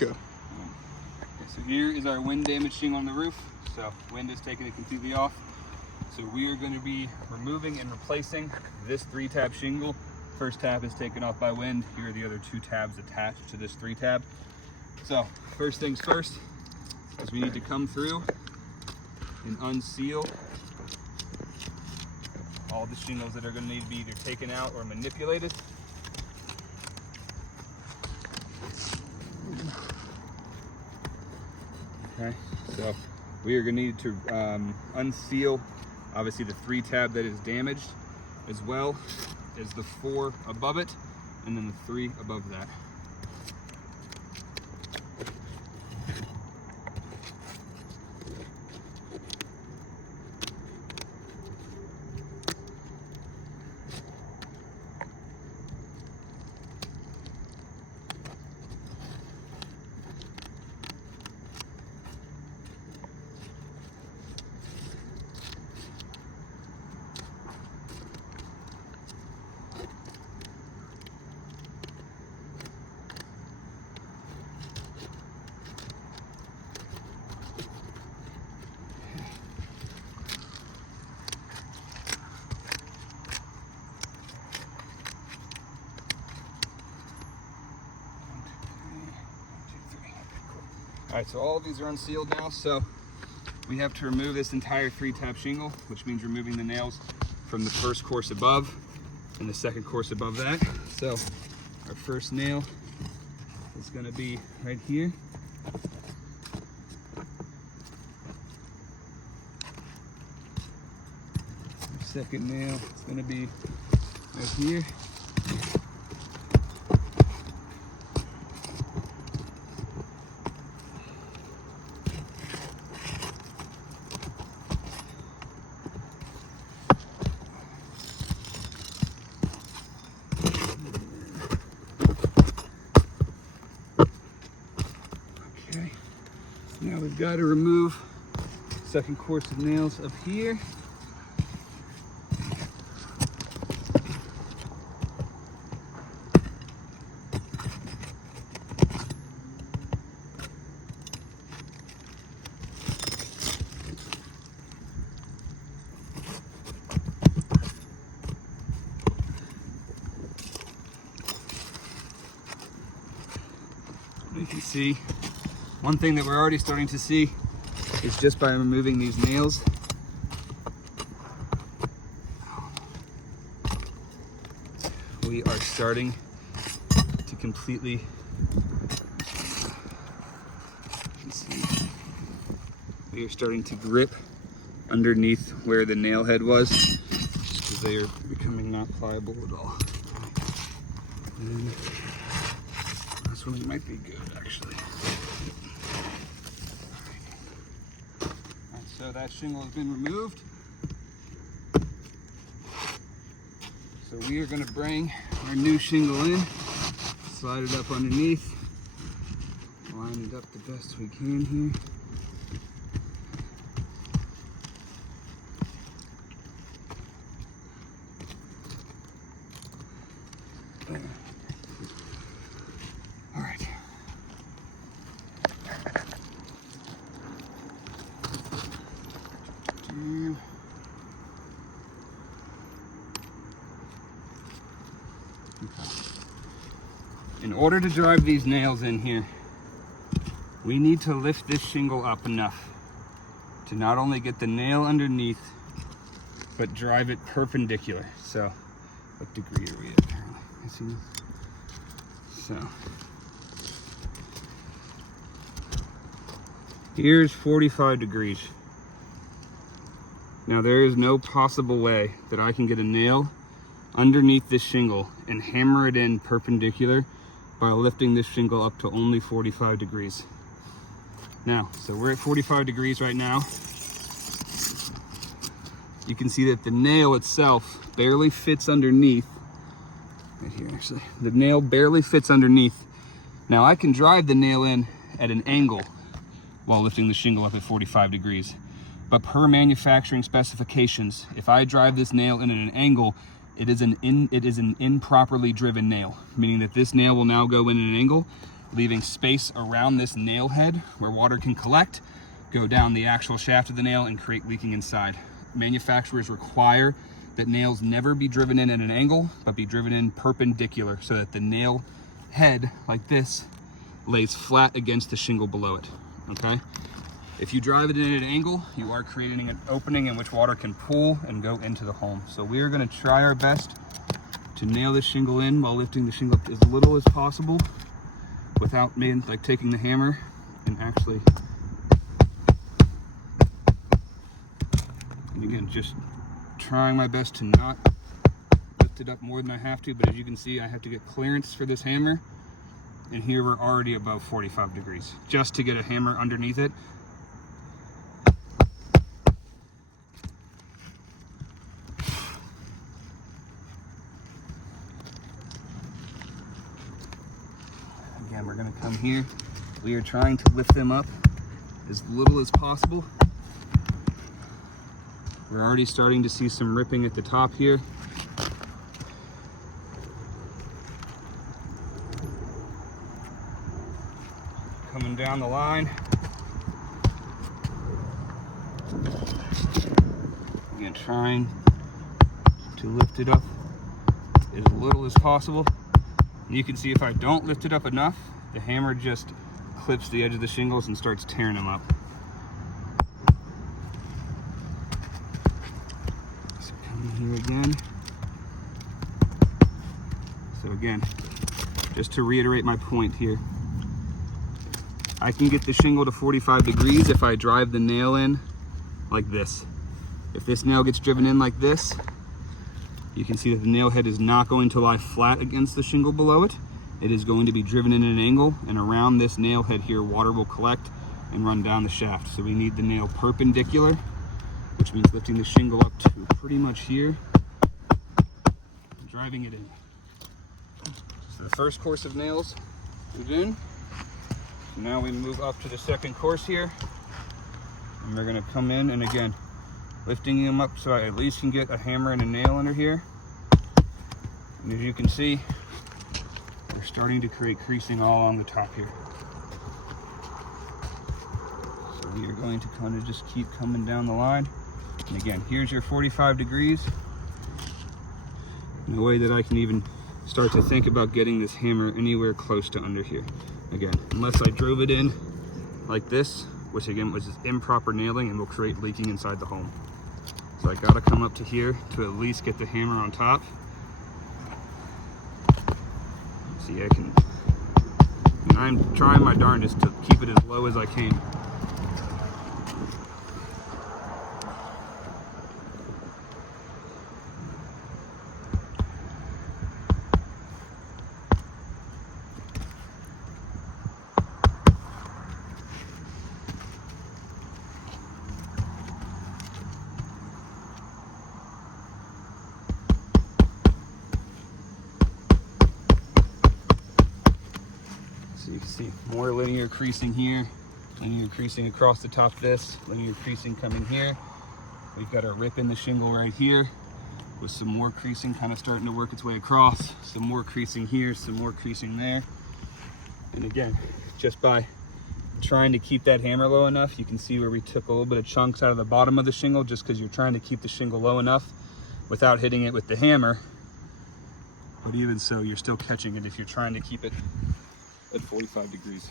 Go. Okay, so here is our wind damage shingle on the roof. So wind is taking it completely off. So we are going to be removing and replacing this 3-tab shingle. First tab is taken off by wind. Here are the other 2 tabs attached to this 3-tab. So first things first is we need to come through and unseal all the shingles that are going to need to be either taken out or manipulated. Okay, so we are going to need to unseal obviously the 3-tab that is damaged, as well as the 4 above it, and then the 3 above that. All right, so all of these are unsealed now, so we have to remove this entire 3-tab shingle, which means removing the nails from the first course above and the second course above that. So our first nail is going to be right here. Our second nail is going to be right here. Okay, so now we've got to remove second course of nails up here. You can see one thing that we're already starting to see is just by removing these nails, we are starting to completely, you can see, we are starting to grip underneath where the nail head was, just because they are becoming not pliable at all. And this one might be good, actually. Alright, so that shingle has been removed. So we are going to bring our new shingle in, slide it up underneath, line it up the best we can here. There. All right. In order to drive these nails in here, we need to lift this shingle up enough to not only get the nail underneath, but drive it perpendicular. So, what degree are we at apparently? I see. So, here's 45 degrees. Now there is no possible way that I can get a nail underneath this shingle and hammer it in perpendicular by lifting this shingle up to only 45 degrees. Now, so we're at 45 degrees right now. You can see that the nail itself barely fits underneath. Right here, actually. The nail barely fits underneath. Now I can drive the nail in at an angle while lifting the shingle up at 45 degrees. But per manufacturing specifications, if I drive this nail in at an angle, it is an improperly driven nail, meaning that this nail will now go in at an angle leaving space around this nail head where water can collect, go down the actual shaft of the nail, and create leaking inside. Manufacturers require that nails never be driven in at an angle, but be driven in perpendicular so that the nail head, like this, lays flat against the shingle below it, okay? If you drive it in at an angle, you are creating an opening in which water can pool and go into the home. So we are gonna try our best to nail this shingle in while lifting the shingle as little as possible without taking the hammer and actually, and again, just trying my best to not lift it up more than I have to, but as you can see, I have to get clearance for this hammer, and here we're already above 45 degrees just to get a hammer underneath it. Again, we're gonna come here. We are trying to lift them up as little as possible. We're already starting to see some ripping at the top here. Coming down the line. Again, trying to lift it up as little as possible. And you can see if I don't lift it up enough, the hammer just clips the edge of the shingles and starts tearing them up. So coming here again. So again, just to reiterate my point here, I can get the shingle to 45 degrees if I drive the nail in like this. If this nail gets driven in like this, you can see that the nail head is not going to lie flat against the shingle below it. It is going to be driven in at an angle, and around this nail head here, water will collect and run down the shaft. So we need the nail perpendicular, which means lifting the shingle up to pretty much here, and driving it in. So the first course of nails is in. So now we move up to the second course here, and we're gonna come in, and again, lifting them up so I at least can get a hammer and a nail under here. And as you can see, we're starting to create creasing all along the top here. So we are going to kind of just keep coming down the line. And again, here's your 45 degrees. No way that I can even start to think about getting this hammer anywhere close to under here. Again, unless I drove it in like this, which again was just improper nailing and will create leaking inside the home. So I gotta come up to here to at least get the hammer on top. See, I'm trying my darndest to keep it as low as I can. So you can see more linear creasing here, linear creasing across the top of this, linear creasing coming here. We've got a rip in the shingle right here with some more creasing kind of starting to work its way across, some more creasing here, some more creasing there. And again, just by trying to keep that hammer low enough, you can see where we took a little bit of chunks out of the bottom of the shingle just because you're trying to keep the shingle low enough without hitting it with the hammer. But even so, you're still catching it if you're trying to keep it at 45 degrees.